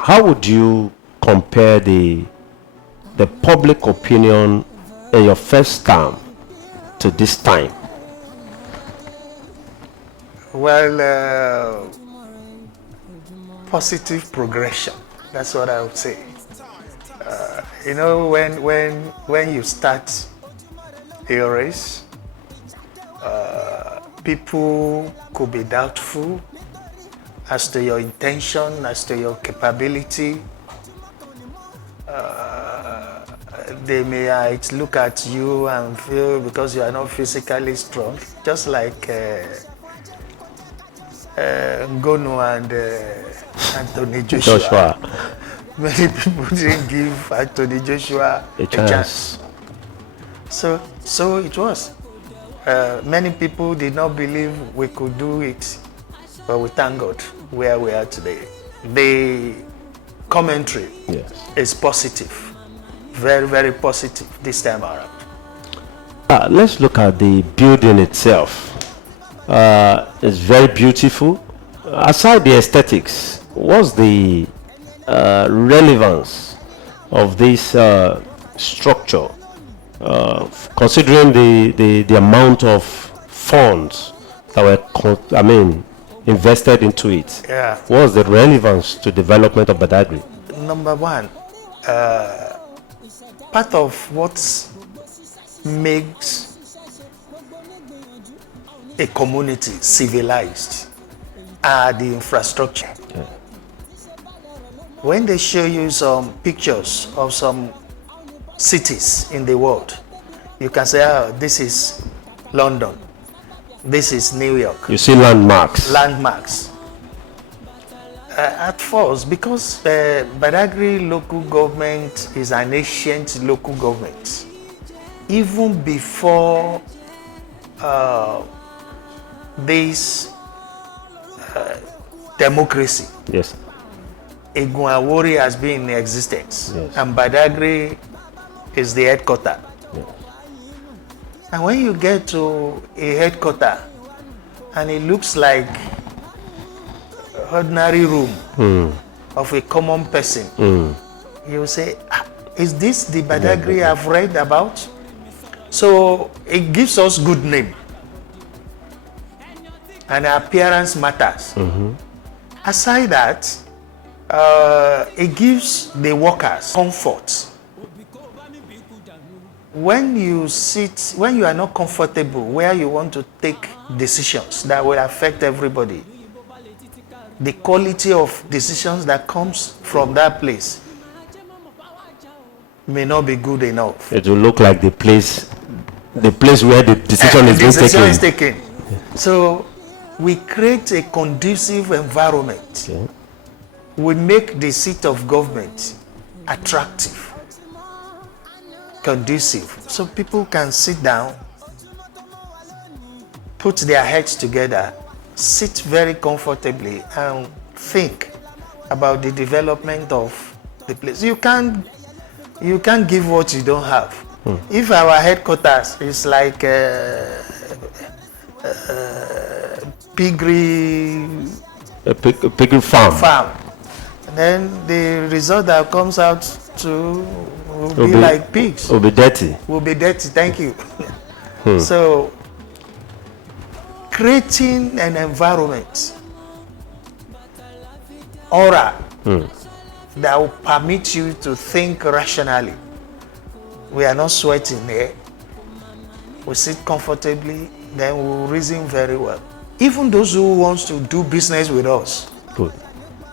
How would you compare the public opinion in your first term to this time? Well, positive progression. That's what I would say. You know, when you start a race, people could be doubtful as to your intention, as to your capability. They may look at you and feel because you are not physically strong, just like Ngonu and Anthony Joshua. Many people didn't give Anthony Joshua a chance. So it was. Many people did not believe we could do it, but we thank God where we are today. The commentary is positive. Very, very positive this time around. Let's look at the building itself. It's very beautiful. Aside the aesthetics, what's the relevance of this structure, considering the amount of funds that were invested into it? Yeah. What's the relevance to development of Badagry? Number one, part of what makes a community civilized are the infrastructure. Yeah. When they show you some pictures of some cities in the world, you can say, oh, this is London, this is New York. You see landmarks. Landmarks. At first, because Badagry Local Government is an ancient local government, even before this democracy, yes, Egunawori has been in existence, yes, and Badagry is the headquarter. yes. And when you get to a headquarter and it looks like ordinary room of a common person, you say, is this the Badagry I've read about? So it gives us good name, and appearance matters. Aside that, it gives the workers comfort. When you are not comfortable where you want to take decisions that will affect everybody, the quality of decisions that comes from that place may not be good enough. It will look like the place where the decision is taken. So we create a conducive environment. Okay. We make the seat of government attractive, conducive, so people can sit down, put their heads together, sit very comfortably and think about the development of the place. You can't give what you don't have. If our headquarters is like piggery farm, then the result that comes out will be like pigs. Will be dirty. Thank you. So creating an environment, aura, that will permit you to think rationally. We are not sweating here. We sit comfortably, then we will reason very well. Even those who want to do business with us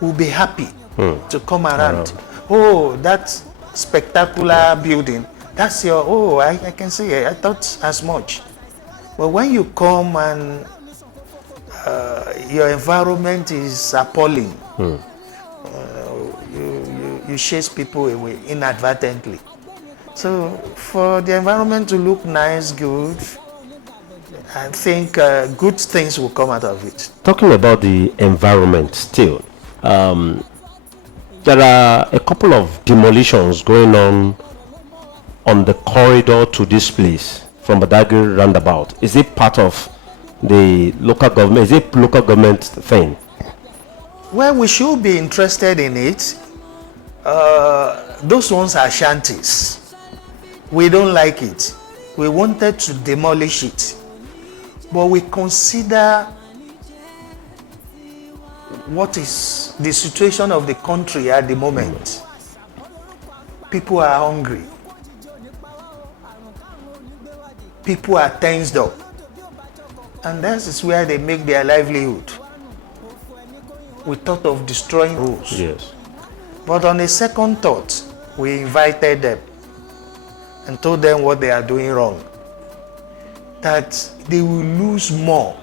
will be happy to come around. Oh, that spectacular building, that's your, I can see it. I thought as much. But when you come and your environment is appalling, you chase people away inadvertently. So for the environment to look nice, good, I think good things will come out of it. Talking about the environment still, there are a couple of demolitions going on the corridor to this place from Badagry roundabout. Is it part of the local government? Is it local government thing? Well, we should be interested in it. Those ones are shanties. We don't like it. We wanted to demolish it. But we consider what is the situation of the country at the moment. People are hungry. People are tensed up. And that is where they make their livelihood. We thought of destroying rules. Yes. But on a second thought, we invited them and told them what they are doing wrong. That they will lose more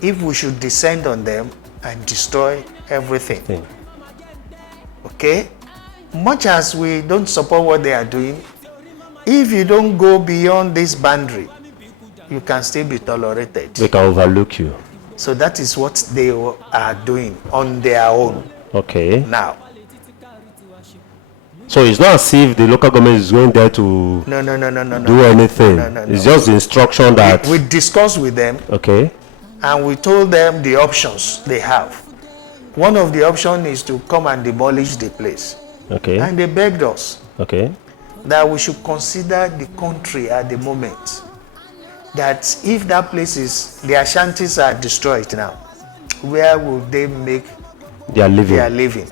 if we should descend on them and destroy everything. Okay? Much as we don't support what they are doing, if you don't go beyond this boundary, you can still be tolerated. They can overlook you. So that is what they are doing on their own. Okay. Now. So it's not as if the local government is going there to do anything. It's just the instruction that we discussed with them. Okay. And we told them the options they have. One of the options is to come and demolish the place. Okay. And they begged us. Okay. That we should consider the country at the moment. That if that place is, the Ashantis are destroyed now, where will they make their living?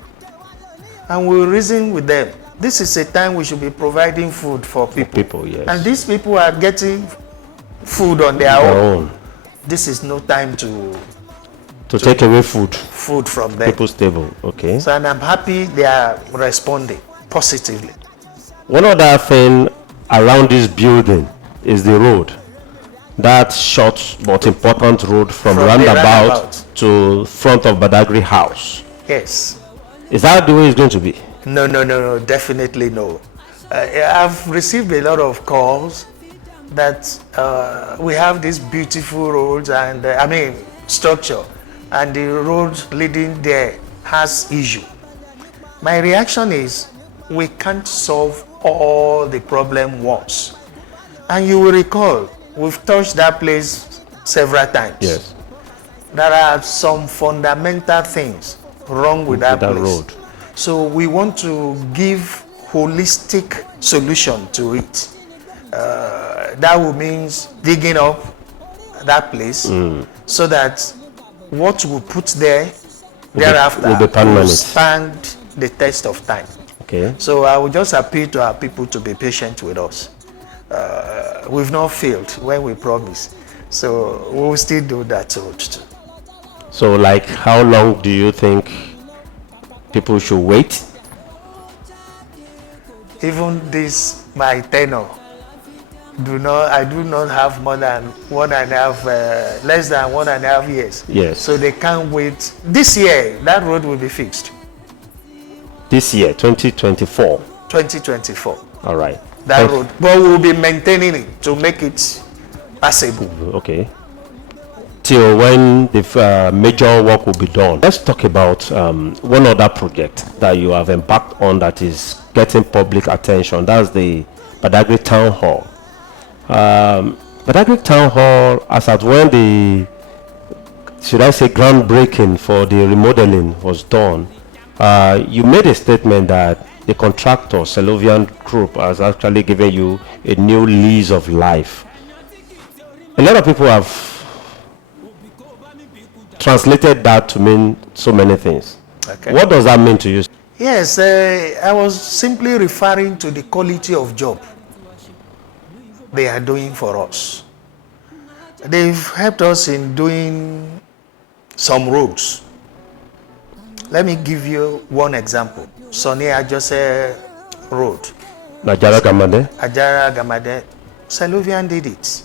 And we reason with them. This is a time we should be providing food for people. Yes. And these people are getting food on their own. This is no time to take away food from them. People's table. Okay. So, and I'm happy they are responding positively. One other thing around this building is the road. That short but important road from roundabout to front of Badagry House. Yes. Is that the way it's going to be? No, definitely no. I've received a lot of calls that we have these beautiful roads and structure, and the road leading there has issue. My reaction is we can't solve all the problem once. And you will recall, we've touched that place several times. Yes. There are some fundamental things wrong with that place. Road. So we want to give holistic solution to it. That will mean digging up that place so that what we put there thereafter will stand the test of time. Okay. So I will just appeal to our people to be patient with us. We've not failed when we promise. So we will still do that road too. So like how long do you think people should wait? Even this, my tenure, I do not have more than less than 1.5 years. Yes. So they can't wait. This year, that road will be fixed. This year, 2024. 2024. All right. That road. But we'll be maintaining it to make it passable. Okay. Till when the major work will be done. Let's talk about one other project that you have embarked on that is getting public attention. That's the Badagry Town Hall. Badagry Town Hall, as at when the, should I say, groundbreaking for the remodeling was done, you made a statement that the contractor, Selovian Group, has actually given you a new lease of life. A lot of people have translated that to mean so many things. Okay. What does that mean to you? Yes, I was simply referring to the quality of job they are doing for us. They've helped us in doing some roads. Let me give you one example. Sonny Ajose Road. Ajara Gamade. Selovian did it.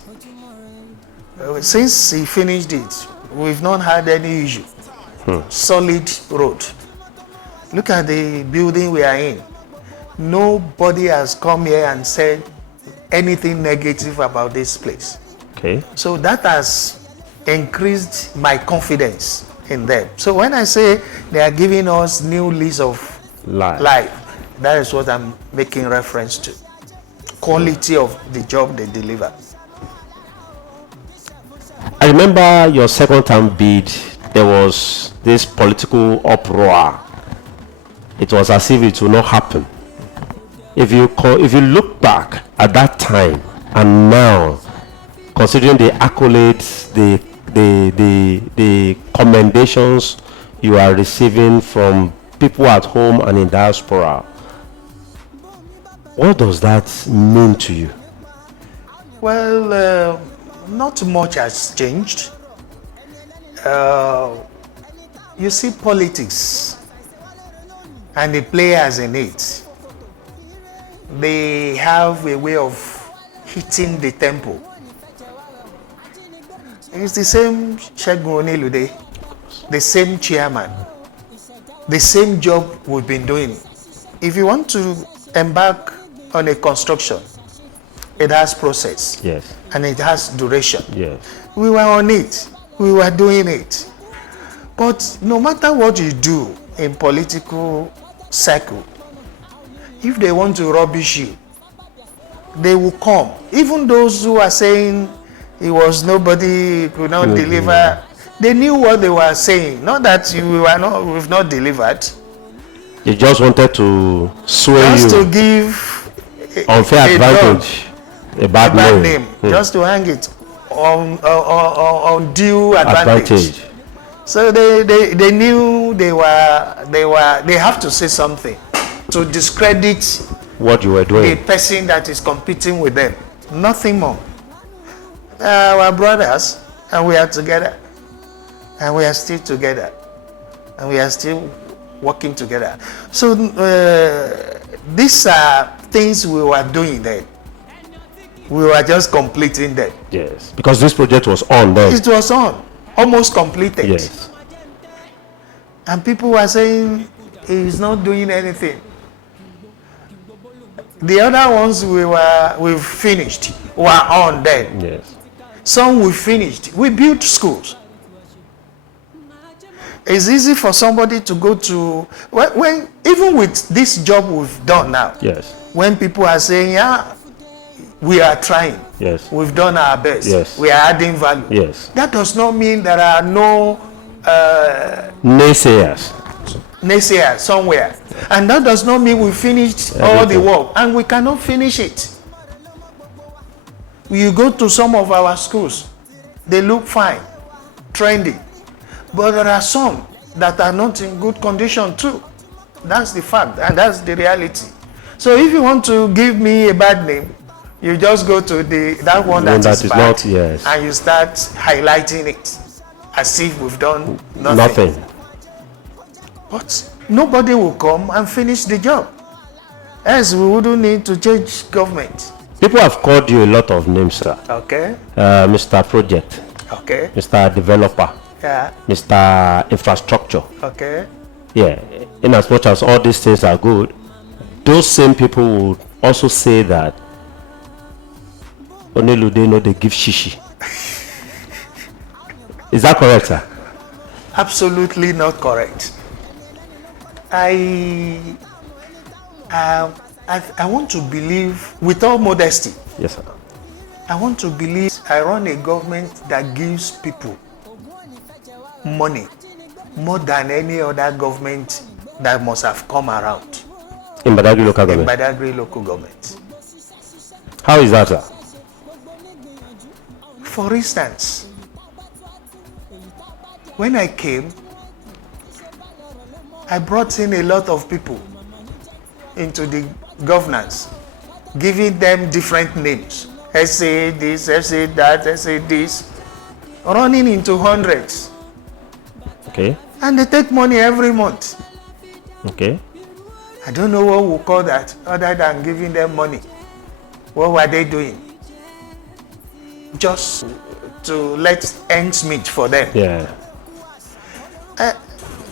Since he finished it, we've not had any issue. Solid road. Look at the building we are in. Nobody has come here and said anything negative about this place. Okay. So that has increased my confidence in them. So when I say they are giving us new lease of life, that is what I'm making reference to. Quality of the job they deliver. I remember your second term bid there was this political uproar. It was as if it would not happen. If you look back at that time and now, considering the accolades, the commendations you are receiving from people at home and in diaspora, what does that mean to you? Well, not much has changed. You see, politics and the players in it, they have a way of hitting the tempo. It's the same Segun Onilude, the same chairman, the same job we've been doing. If you want to embark on a construction, it has process. Yes. And it has duration. Yes. We were on it. We were doing it. But no matter what you do in political circle, if they want to rubbish you, they will come. Even those who are saying it was nobody could not deliver, they knew what they were saying. Not that we've not delivered. They just wanted to sway just you. To give unfair advantage, a bad name. Just to hang it on due advantage. So they knew they have to say something to discredit what you were doing, the person that is competing with them. Nothing more. Our brothers, and we are together, and we are still together, and we are still working together. So these are things we were doing then. We were just completing them. Yes, because this project was on then. It was on, almost completed. Yes. And people were saying he's not doing anything. The other ones we've finished were on then. Yes. Some we finished. We built schools. It's easy for somebody to go to when even with this job we've done now. Yes. When people are saying, yeah, we are trying. Yes. We've done our best. Yes. We are adding value. Yes. That does not mean there are no naysayers somewhere. And that does not mean we finished all the work. And we cannot finish it. You go to some of our schools, they look fine, trendy. But there are some that are not in good condition too. That's the fact, and that's the reality. So if you want to give me a bad name, you just go to that one that is bad, not, yes. And you start highlighting it as if we've done nothing. But nobody will come and finish the job. Else we wouldn't need to change government. People have called you a lot of names, sir. Okay. Mr. Project. Okay. Mr. Developer. Yeah. Mr. Infrastructure. Okay. Yeah. In as much as all these things are good, those same people would also say that Onilude know they give shishi. Is that correct, sir? Absolutely not correct. I want to believe, with all modesty. Yes, sir. I want to believe I run a government that gives people money more than any other government that must have come around. In Badagry Local Government? In Badagry Local Government. How is that, sir? For instance, when I came, I brought in a lot of people into the governance, giving them different names. SA this, SA that, SA this, running into hundreds. Okay. And they take money every month. Okay. I don't know what we'll call that other than giving them money. What were they doing? Just to let ends meet for them. Yeah.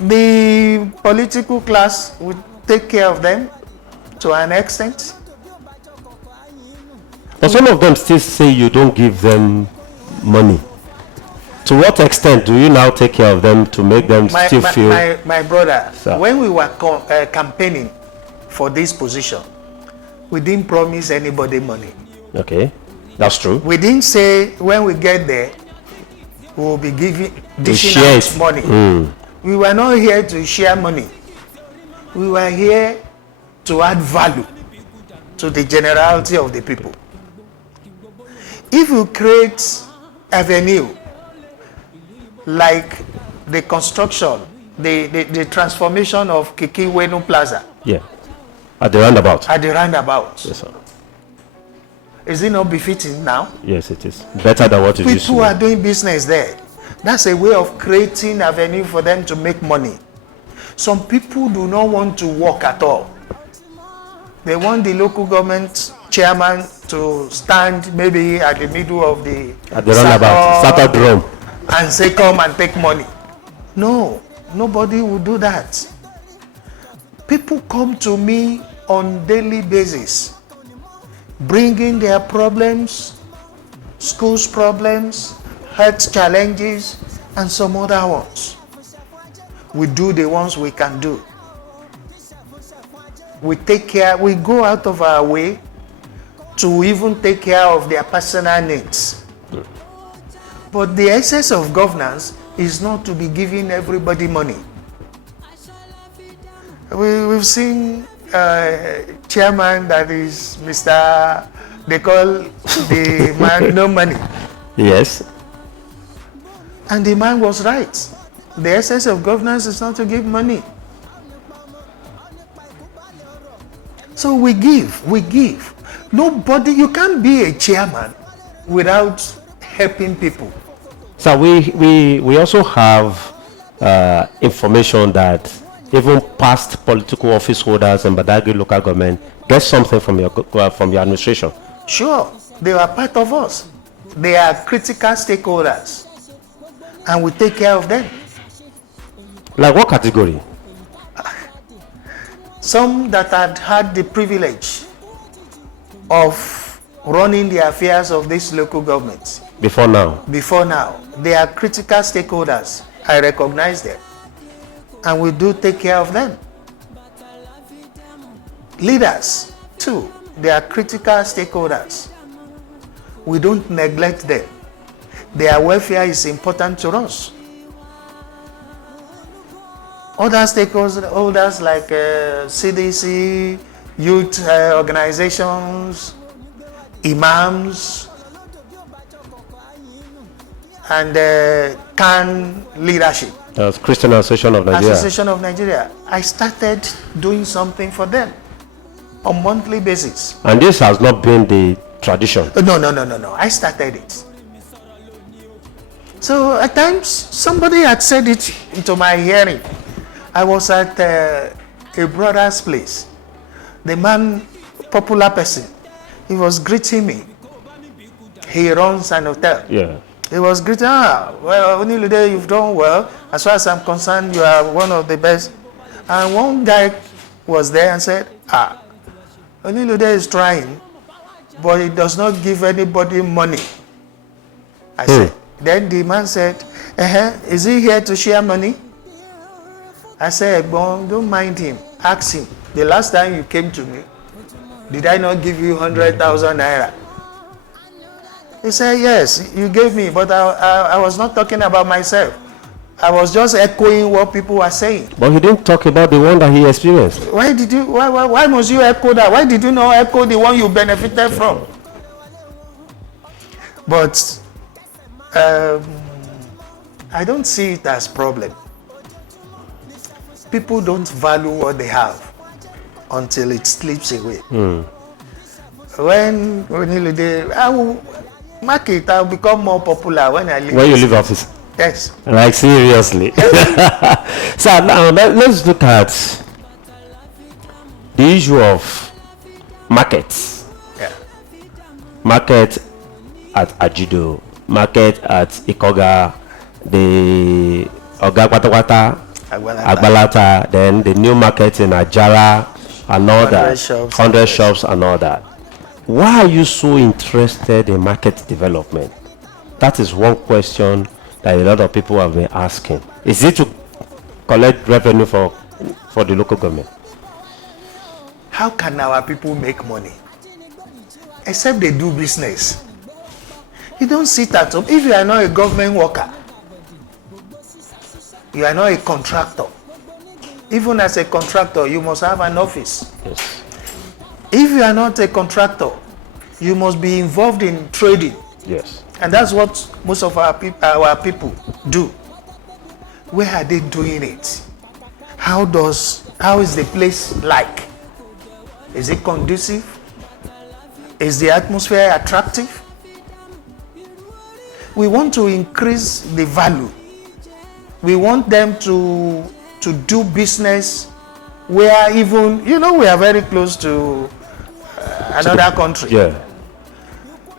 The political class would take care of them to an extent. But some of them still say you don't give them money. To what extent do you now take care of them to make them still feel? My brother, Sir. When we were campaigning for this position, we didn't promise anybody money. Okay, that's true. We didn't say when we get there, we will be dishing share out it. money. We were not here to share money. We were here to add value to the generality of the people. If you create avenue like the construction, the transformation of Kikiwenu Plaza. Yeah. At the roundabout. At the roundabout. Yes, sir. Is it not befitting now? Yes, it is. Better than what it used to be. People are doing business there. That's a way of creating avenue for them to make money. Some people do not want to work at all. They want the local government chairman to stand maybe at the middle of the roundabout, start drum, and say, come and take money. No, nobody will do that. People come to me on daily basis, bringing their problems, schools problems, health challenges, and some other ones. We do the ones we can do. We take care, we go out of our way to even take care of their personal needs. But the essence of governance is not to be giving everybody money. We've seen chairman that is Mr. They call the man no money. Yes. And the man was right. The essence of governance is not to give money. So we give. Nobody, you can't be a chairman without helping people. So we also have information that even past political office holders in Badagry Local Government get something from your administration. Sure, they are part of us. They are critical stakeholders, and we take care of them. Like what category? Some that had the privilege of running the affairs of this local government. Before now, they are critical stakeholders. I recognize them, and we do take care of them. Leaders too, they are critical stakeholders. We don't neglect them. Their welfare is important to us. Other stakeholders like CDC, youth organizations, imams, and CAN leadership. Christian Association of Nigeria. Association of Nigeria. I started doing something for them on monthly basis. And this has not been the tradition. No. I started it. So at times somebody had said it into my hearing. I was at a brother's place. The man, popular person, he was greeting me. He runs an hotel. Yeah. He was greeting, well, Onilude, you've done well. As far as I'm concerned, you are one of the best. And one guy was there and said, Onilude is trying, but he does not give anybody money. I said, then the man said, is he here to share money? I said, don't mind him. Ask him. The last time you came to me, did I not give you 100,000 naira? He said, yes, you gave me, but I was not talking about myself. I was just echoing what people were saying. But he didn't talk about the one that he experienced. Why must you echo that? Why did you not echo the one you benefited from? But I don't see it as a problem. People don't value what they have until it slips away. When I will market, I'll become more popular when I leave. When you leave office? Yes. Like seriously. So now let's look at the issue of markets. Yeah. Market at Ajido, market at Ikoga, the Oga Kwatakwata, Agbalata, then the new market in Ajara and all that, 100 shops and all that. Why are you so interested in market development? That is one question that a lot of people have been asking. Is it to collect revenue for the local government? How can our people make money? Except they do business. You don't sit at home. If you are not a government worker, You are not a contractor. Even as a contractor, you must have an office. Yes. If you are not a contractor, you must be involved in trading. Yes. And that's what most of our people do. Where are they doing it? How is the place like? Is it conducive? Is the atmosphere attractive? We want to increase the value. We want them to do business where even, we are very close to another country. Yeah.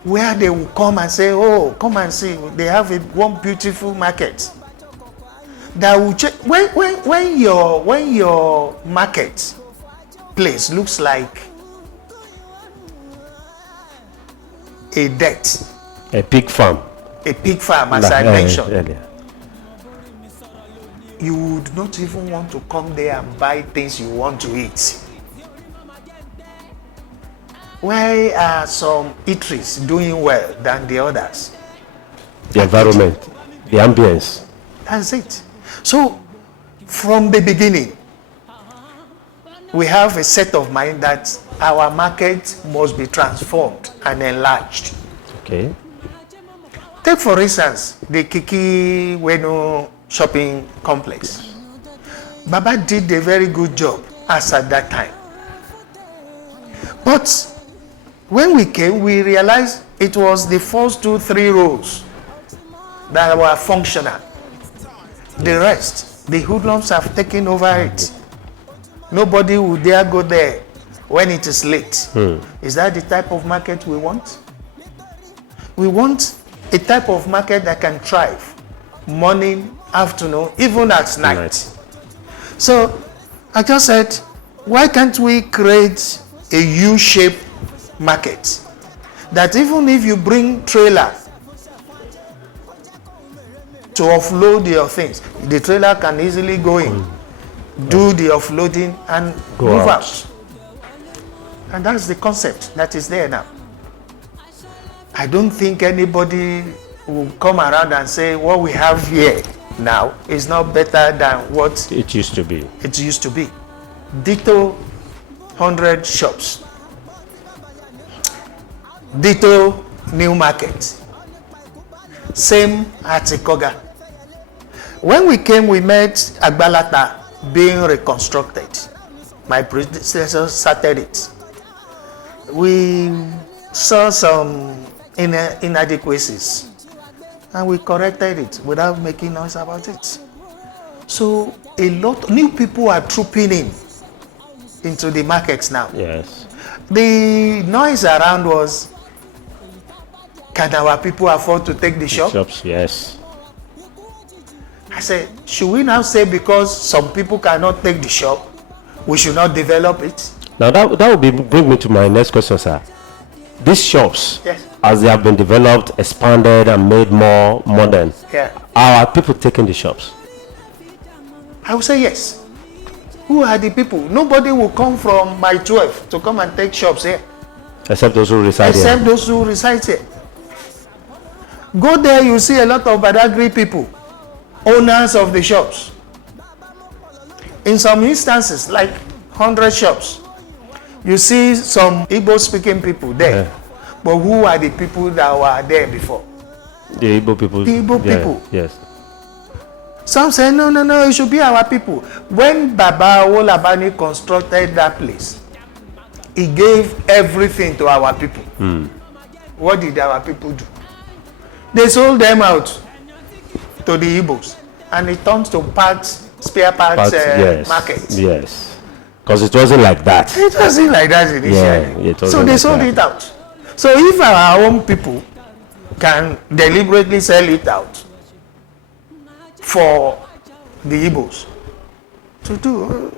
Where they will come and say, oh, come and see, they have one beautiful market. That will when your market place looks like a debt. A pig farm. A pig farm, as I mentioned. Earlier. You would not even want to come there and buy things you want to eat. Why are some eateries doing well than the others? The environment, the ambience. That's it. So, from the beginning, we have a set of mind that our market must be transformed and enlarged. Okay. Take, for instance, the Kiki Weno shopping complex. Baba did a very good job as at that time. But when we came, we realized it was the first 2-3 rows that were functional. The rest, the hoodlums have taken over it. Nobody will dare go there when it is late. Is that the type of market we want? We want a type of market that can thrive morning, afternoon, even at night. So I just said, why can't we create a U-shaped market that even if you bring trailer to offload your things, the trailer can easily go in, do the offloading and move out. And that's the concept that is there now. I don't think anybody will come around and say what we have here now is not better than what it used to be. It used to be. Ditto 100 shops. Ditto New Market. Same at Ikoga. When we came, we met Agbalata being reconstructed. My predecessor started it. We saw some inadequacies and we corrected it without making noise about it. So a lot of new people are trooping into the markets now. Yes. The noise around was, can our people afford to take the shop? Shops, yes. I said, should we now say because some people cannot take the shop, we should not develop it? Now that would bring me to my next question, sir. These shops, yes, as they have been developed, expanded and made more modern, are people taking the shops? I would say yes. Who are the people? Nobody will come from my 12 to come and take shops here. Except those who reside here. Except those who reside here. Go there, you see a lot of Badagry people, owners of the shops. In some instances, like 100 shops, you see some Igbo-speaking people there. Yeah. But who are the people that were there before? The Igbo people. The Igbo people. Yes. Some say, no, it should be our people. When Baba Olabani constructed that place, he gave everything to our people. What did our people do? They sold them out to the Igbos, and it turned to spare parts yes, market. Yes, because it wasn't like that. It wasn't like that initially. Yeah, so they sold it out. So if our own people can deliberately sell it out for the Igbos to do,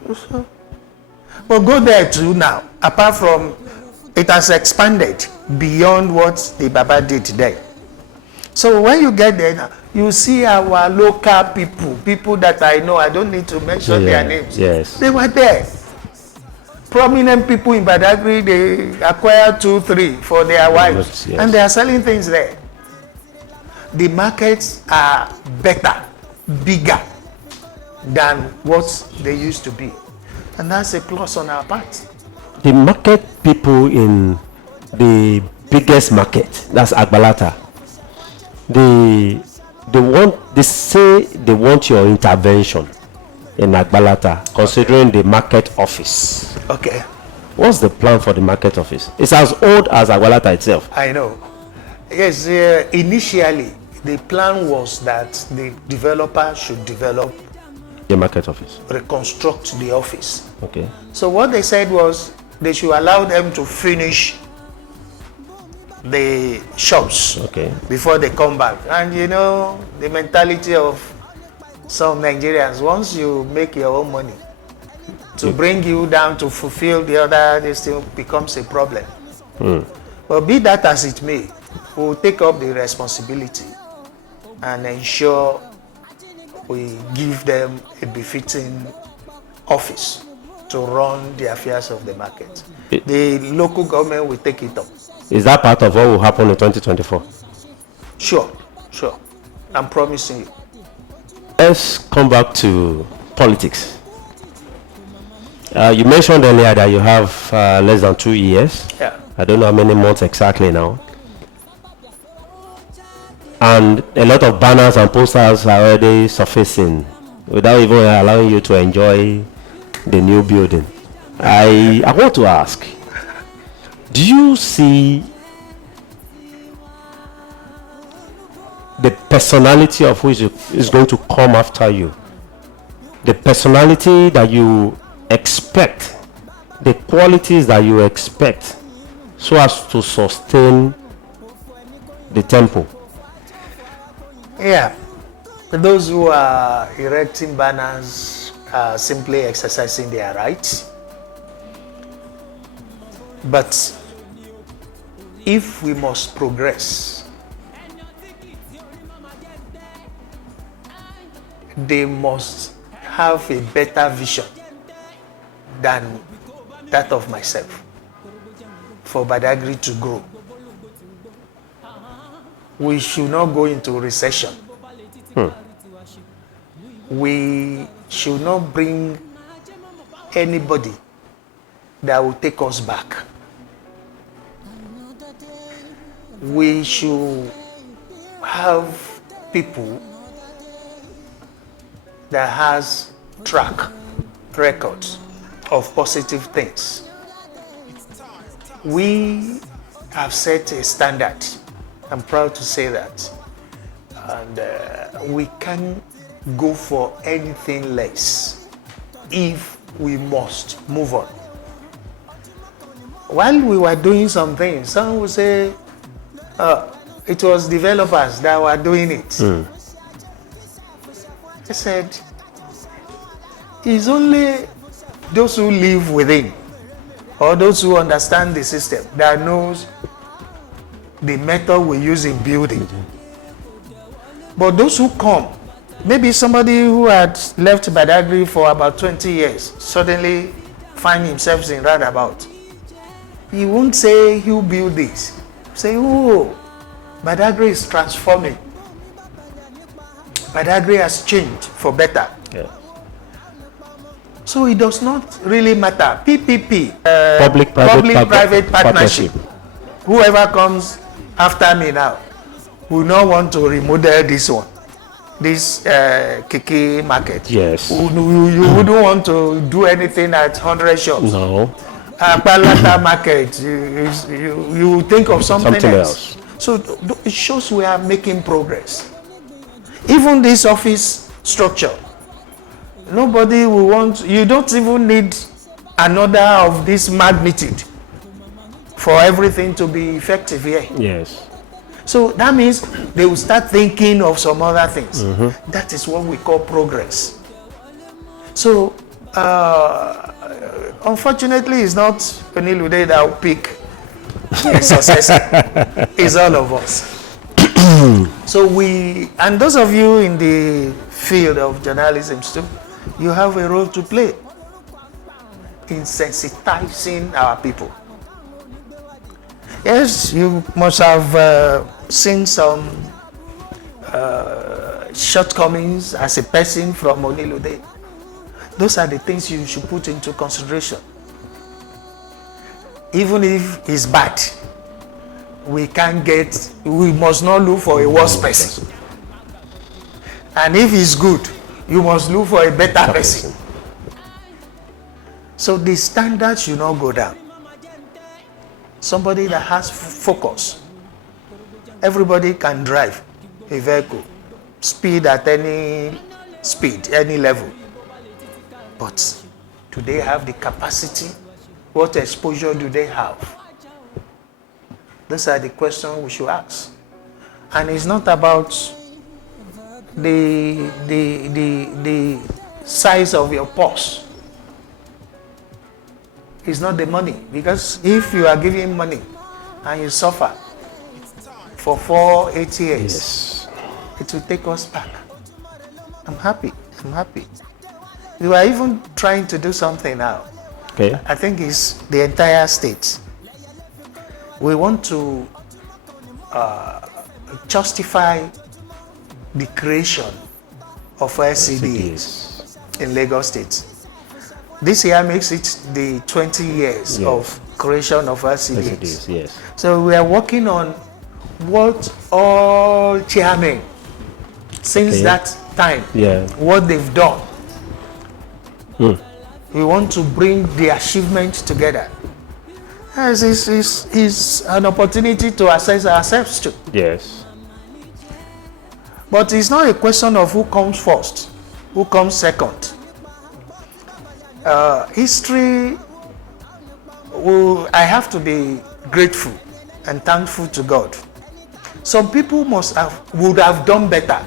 but go there too now. Apart from it has expanded beyond what the Baba did there. So when you get there now, you see our local people that I know, I don't need to mention their names. Yes. They were there. Prominent people in Badagry, they acquired 2-3 for their wives, yes, and they are selling things there. The markets are better, bigger, than what they used to be. And that's a plus on our part. The market people in the biggest market, that's Agbalata, they say they want your intervention in Agbalata, considering the market office. Okay. What's the plan for the market office? It's as old as Agbalata itself. I know. Yes, initially the plan was that the developer should develop The market office. reconstruct the office. Okay. So what they said was they should allow them to finish the shops Okay. before they come back. And you know the mentality of some Nigerians, once you make your own money, to bring you down to fulfill the other, this still becomes a problem. But be that as it may, we'll take up the responsibility and ensure we give them a befitting office to run the affairs of the market. The local government will take it up. Is that part of what will happen in 2024? Sure. I'm promising you. Let's come back to politics. You mentioned earlier that you have less than 2 years. Yeah. I don't know how many months exactly now. And a lot of banners and posters are already surfacing without even allowing you to enjoy the new building. I want to ask, do you see the personality of who is going to come after you? The personality that you expect, the qualities that you expect, so as to sustain the temple? Yeah. Those who are erecting banners are simply exercising their rights. But if we must progress, they must have a better vision than that of myself for Badagry to grow. We should not go into recession. We should not bring anybody that will take us back. We should have people that has track records of positive things. We have set a standard. I'm proud to say that. And we can't go for anything less if we must move on. While we were doing some things, some would say it was developers that were doing it. I said, it's only those who live within or those who understand the system that knows the method we use in building. But those who come, maybe somebody who had left Badagry for about 20 years suddenly find himself in roundabout. He won't say he'll build this. Say, oh, Badagry is transforming. Badagry has changed for better. Yeah. So it does not really matter. PPP, Public-private partnership. Whoever comes after me now will not want to remodel this one, this Kiki market. Yes. You wouldn't want to do anything at 100 shops. No. Balata market, you think of something else. So it shows we are making progress. Even this office structure, nobody will want, you don't even need another of this magnitude for everything to be effective here. Yes. So that means they will start thinking of some other things. That is what we call progress. So unfortunately, it's not Onilude that will pick a successor. It's all of us. So and those of you in the field of journalism too, you have a role to play in sensitizing our people. Yes, you must have seen some shortcomings as a person from Onilude. Those are the things you should put into consideration. Even if it's bad, we must not look for a worse person. And if it's good, you must look for a better person. So the standard should not go down. Somebody that has focus. Everybody can drive a vehicle, speed at any speed, any level. But do they have the capacity? What exposure do they have? Those are the questions we should ask. And it's not about the size of your purse. It's not the money. Because if you are giving money and you suffer for 8 years, Yes. it will take us back. I'm happy. We are even trying to do something now. Okay. I think it's the entire state. We want to justify the creation of LCDs in Lagos State. This year makes it the 20 years of creation of LCDs. Yes. So we are working on what all chairmen since that time, what they've done. We want to bring the achievements together. As is an opportunity to assess ourselves too. Yes. But it's not a question of who comes first, who comes second. History, I have to be grateful and thankful to God. Some people would have done better,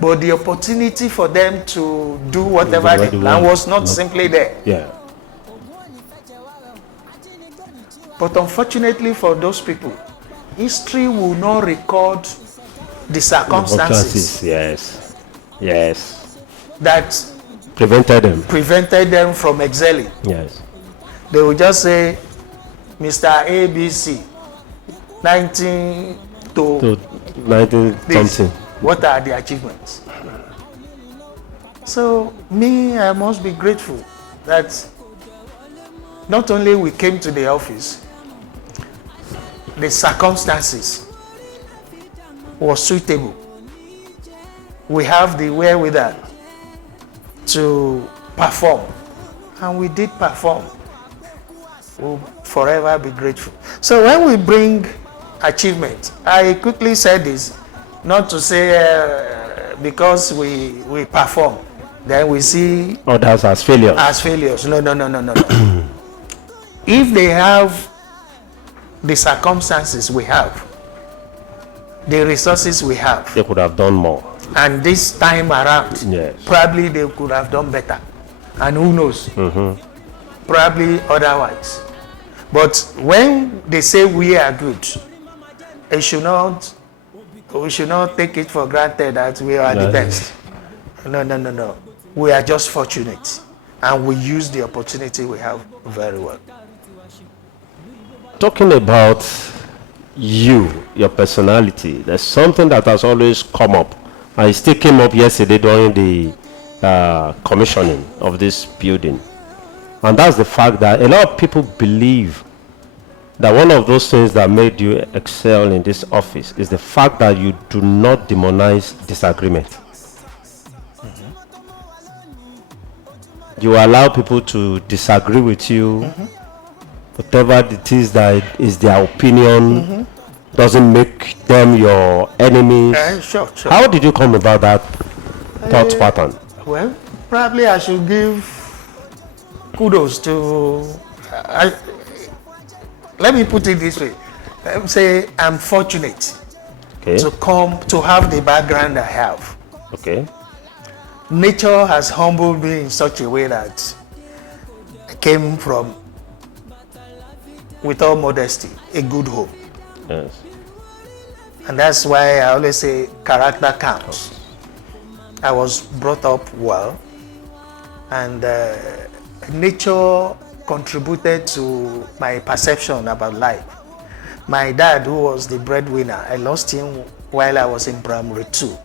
but the opportunity for them to do whatever they planned was not simply there. Yeah. But unfortunately for those people, history will not record the circumstances Yes. that prevented them from excelling. Yes. They will just say, Mr. ABC, 19 to 19 this. something. What are the achievements? So I must be grateful that not only we came to the office, the circumstances were suitable. We have the wherewithal to perform, and we did perform. We'll forever be grateful. So when we bring achievement, I quickly said this, not to say because we perform, then we see others as failures. No. If they have the circumstances we have, the resources we have, they could have done more. And this time around, probably they could have done better. And who knows? Probably otherwise. But when they say we are good, we should not take it for granted that we are the best. No. We are just fortunate. And we use the opportunity we have very well. Talking about your personality, there's something that has always come up. And it still came up yesterday during the commissioning of this building. And that's the fact that a lot of people believe that one of those things that made you excel in this office is the fact that you do not demonize disagreement. You allow people to disagree with you. Whatever it is that is their opinion doesn't make them your enemies. Sure. How did you come about that thought pattern? Well, probably I should give kudos to... let me put it this way. Let me say I'm fortunate to have the background I have. Okay. Nature has humbled me in such a way that I came from, with all modesty, a good home. Yes. And that's why I always say character counts. I was brought up well, and nature contributed to my perception about life. My dad, who was the breadwinner, I lost him while I was in primary 2.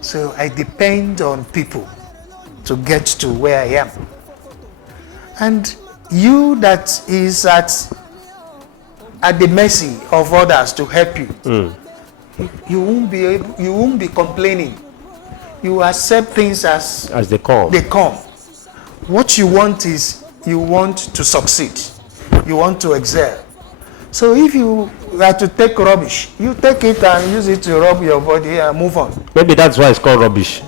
So I depend on people to get to where I am. And you that is at the mercy of others to help you, you won't be complaining. You accept things as they come. What you want is you want to succeed. You want to excel. So if you are to take rubbish, you take it and use it to rub your body and move on. Maybe that's why it's called rubbish.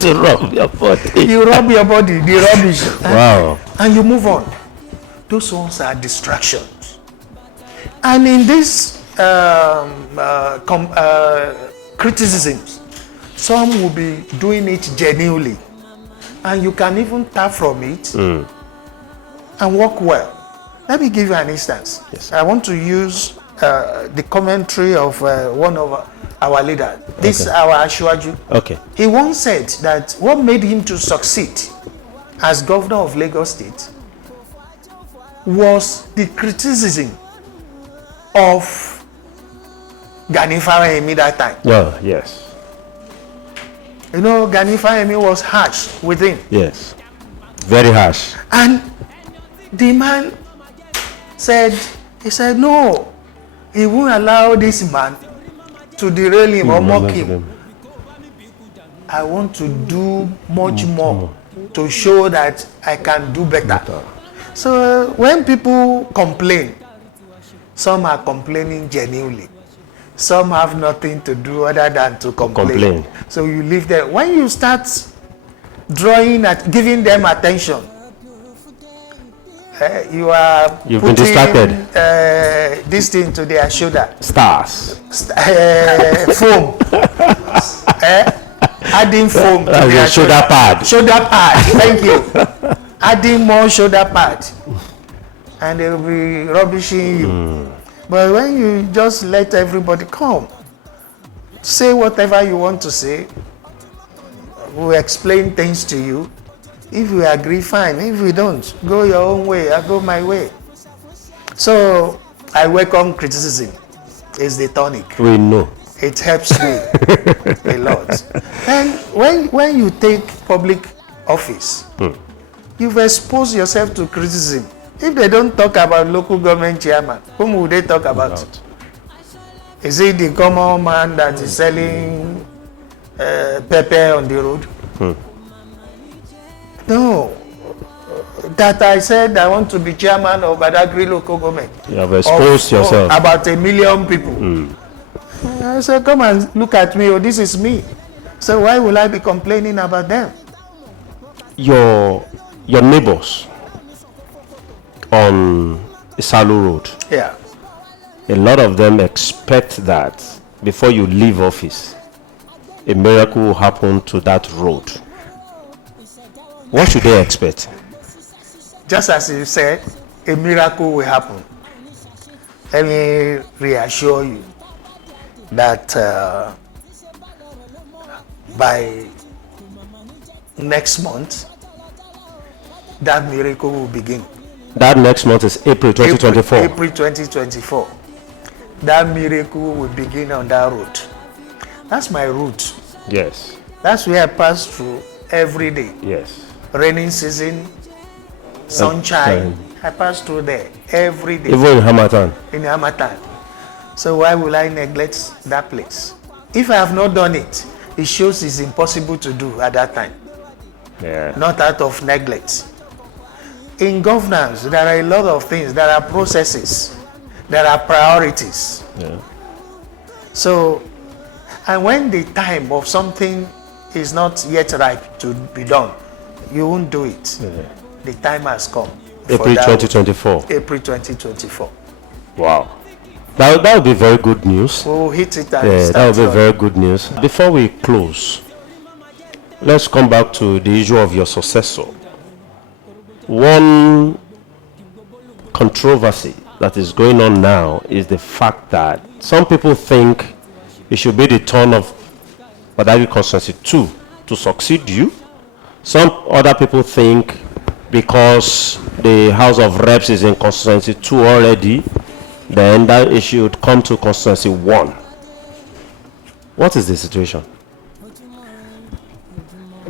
To rub your body. You rub your body, the rubbish. Wow. And you move on. Those ones are distractions. And in this criticisms, some will be doing it genuinely. And you can even tap from it and work well. Let me give you an instance. Yes. I want to use the commentary of one of our leaders. This is our Ashwaju. Okay. He once said that what made him to succeed as governor of Lagos State was the criticism of Gani Fawemi that time. Well, yes. You know, Gani Fawemi was harsh with him. Yes. Very harsh. And the man said, no, he won't allow this man to derail him or mock him. I want to do much more to show that I can do better. So when people complain, some are complaining genuinely. Some have nothing to do other than to complain. So you leave them. When you start giving them attention, you've been distracted. This thing to their shoulder. Stars. Foam. Adding foam to their shoulder pad. Shoulder pad. Thank you. Adding more shoulder pad, and they will be rubbishing you. But when you just let everybody come, say whatever you want to say, we'll explain things to you. If we agree, fine. If we don't, go your own way, I go my way. So I welcome criticism. It's the tonic. We know. It helps me a lot. And when you take public office, you've exposed yourself to criticism. If they don't talk about local government chairman, whom would they talk about? Is it the common man that is selling pepper on the road? No. That I said I want to be chairman of Badagry Local Government. You have exposed yourself. About 1 million people. I said, come and look at me. Oh, this is me. So why will I be complaining about them? Your neighbors on Isalu Road. Yeah. A lot of them expect that before you leave office, a miracle will happen to that road. What should they expect? Just as you said, a miracle will happen. Let me reassure you that by next month, that miracle will begin. That next month is April 2024. April 2024. That miracle will begin on that road. That's my route. Yes. That's where I pass through every day. Yes. Raining season, sunshine, I pass through there every day. Even in Hamatan. In Hamatan. So why will I neglect that place? If I have not done it, it shows it's impossible to do at that time. Yeah. Not out of neglect. In governance, there are a lot of things. There are processes. There are priorities. Yeah. So, and when the time of something is not yet ripe to be done, you won't do it. Yeah. The time has come. April 2024. April 2024. Wow. That would be very good news. We'll hit it and Yeah, that would be start very good news. Before we close, let's come back to the issue of your successor. One controversy that is going on now is the fact that some people think it should be the turn of Badagry Constituency 2 to succeed you. Some other people think because the House of Reps is in Constituency 2 already, then that issue would come to Constituency 1. What is the situation?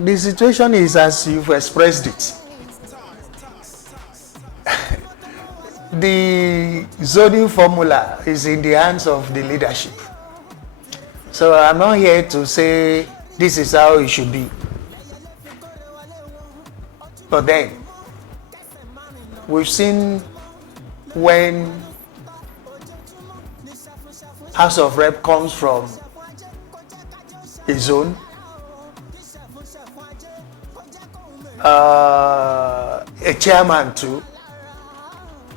the situation is as you've expressed it. The zoning formula is in the hands of the leadership. So I'm not here to say this is how it should be. But then, we've seen when House of Rep comes from a zone, a chairman too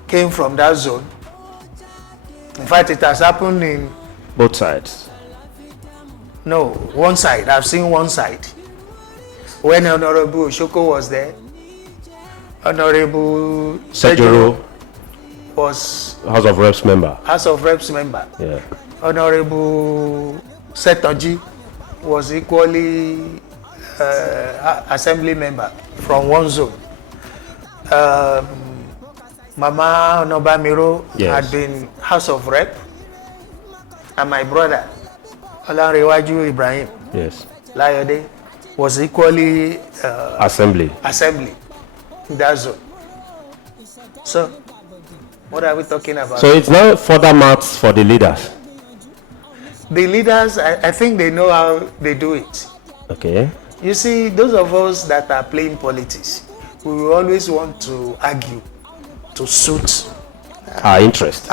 came from that zone. In fact, it has happened in both sides. No, one side. I've seen one side. When Honorable Oshoko was there, Honorable Sejuro was House of Reps member. House of Reps member. Yeah. Honorable Setoji was equally assembly member from one zone. Mama Onobamiro had been House of Rep, and my brother Olanrewaju Ibrahim Layode was equally assembly in that zone. So, what are we talking about? So it's now further maths for the leaders. The leaders, I think they know how they do it. Okay. You see, those of us that are playing politics, we will always want to argue to suit our interests.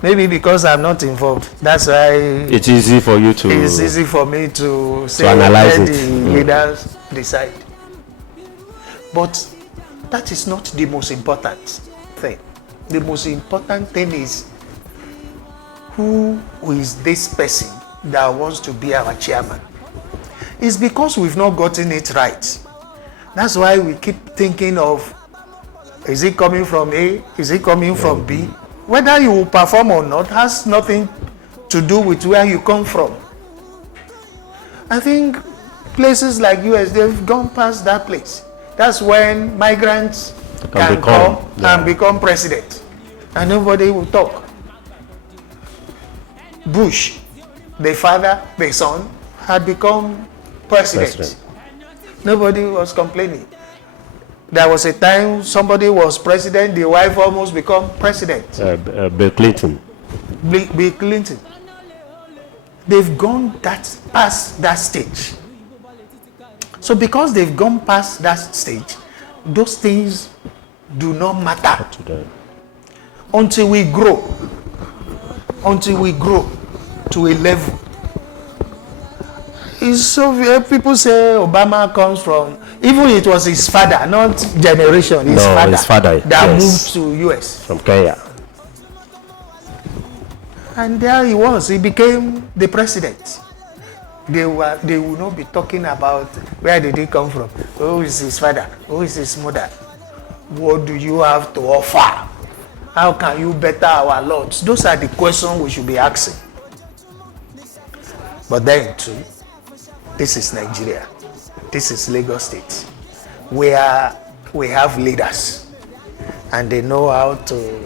Maybe because I'm not involved. That's why it's easy for you to. It's easy for me to say to analyze it. The leaders decide. But that is not the most important thing. The most important thing is who is this person that wants to be our chairman. It's because we've not gotten it right. That's why we keep thinking of, is it coming from A? Is it coming from B? Whether you will perform or not has nothing to do with where you come from. I think places like US, they've gone past that place. That's when migrants can come and become president. And nobody will talk. Bush, the father, the son, had become president. Nobody was complaining. There was a time somebody was president, the wife almost become president. Bill Clinton. Bill Clinton. They've gone past that stage. So because they've gone past that stage, those things do not matter until we grow. Until we grow to a level. So people say Obama comes from, even it was his father, not generation, his father that moved to US. From Kenya. And there he was, he became the president. They will not be talking about where did he come from, who is his father, who is his mother, what do you have to offer, how can you better our lords. Those are the questions we should be asking. But then too, this is Nigeria, this is Lagos State, where we have leaders and they know how to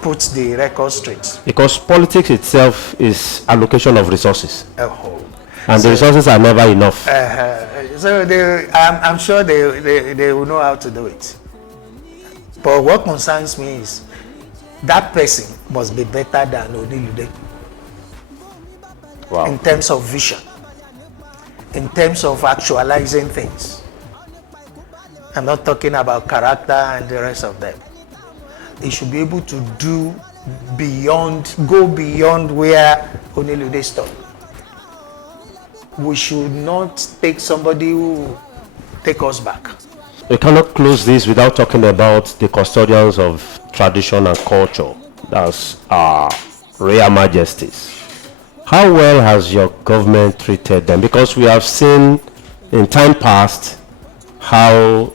put the record straight. Because politics itself is allocation of resources. And the resources are never enough. So I'm sure they will know how to do it. But what concerns me is that person must be better than Onilude. Wow. In terms of vision, in terms of actualizing things. I'm not talking about character and the rest of them. They should be able to do go beyond where Onilude stopped. We should not take somebody who will take us back. We cannot close this without talking about the custodians of tradition and culture. That's our Royal Majesties. How well has your government treated them? Because we have seen in time past how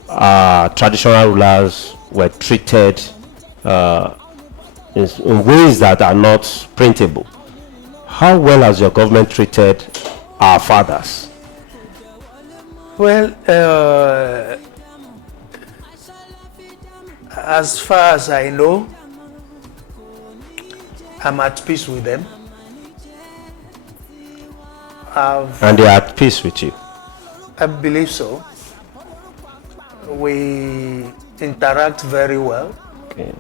traditional rulers were treated in ways that are not printable. How well has your government treated our fathers? Well, as far as I know, I'm at peace with them. And they are at peace with you? I believe so. We interact very well. Okay.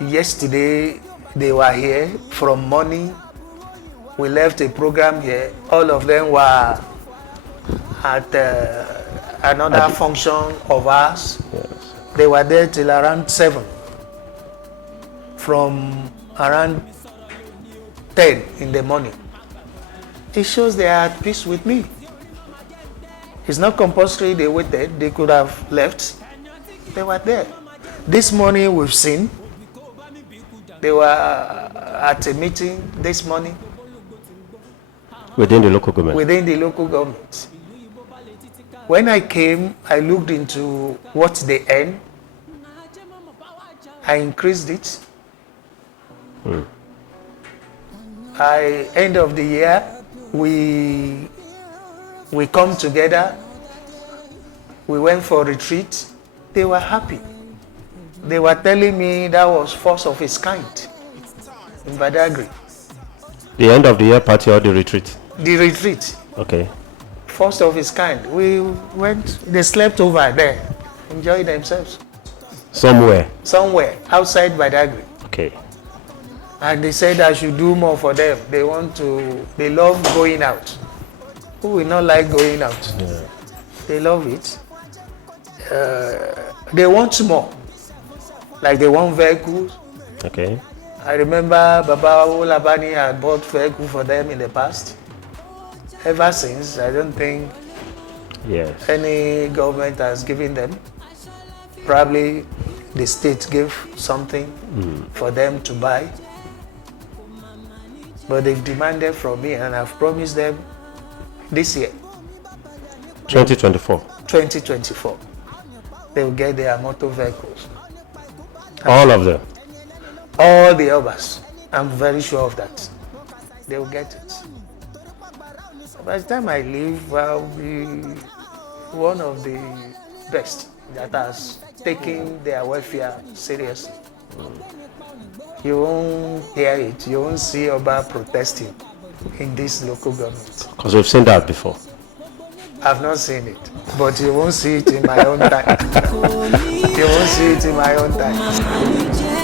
Yesterday, they were here from morning. We left a program here. All of them were at another function of ours. Yes. They were there till around 7. From around 10 in the morning. It shows they are at peace with me. It's not compulsory they waited. They could have left. They were there. This morning we've seen. They were at a meeting this morning. Within the local government? Within the local government. When I came, I looked into what they earn. I increased it. End of the year, we come together. We went for retreat. They were happy. They were telling me that was first of its kind in Badagry. The end of the year party or the retreat? The retreat. Okay. First of its kind. We went, they slept over there, enjoyed themselves. Somewhere outside Badagry. Okay. And they said I should do more for them. They love going out. Who will not like going out? Yeah. They love it. They want more. Like they want vehicles. Okay. I remember Baba Olabani had bought vehicle for them in the past. Ever since, I don't think any government has given them. Probably the state gave something for them to buy. But they've demanded from me and I've promised them this year. 2024. They will get their motor vehicles. All of them? All the others. I'm very sure of that. They will get it. By the time I leave, I'll be one of the best that has taken their welfare seriously. You won't hear it. You won't see Oba protesting in this local government. Because we've seen that before. I've not seen it, but you won't see it in my own time. You won't see it in my own time.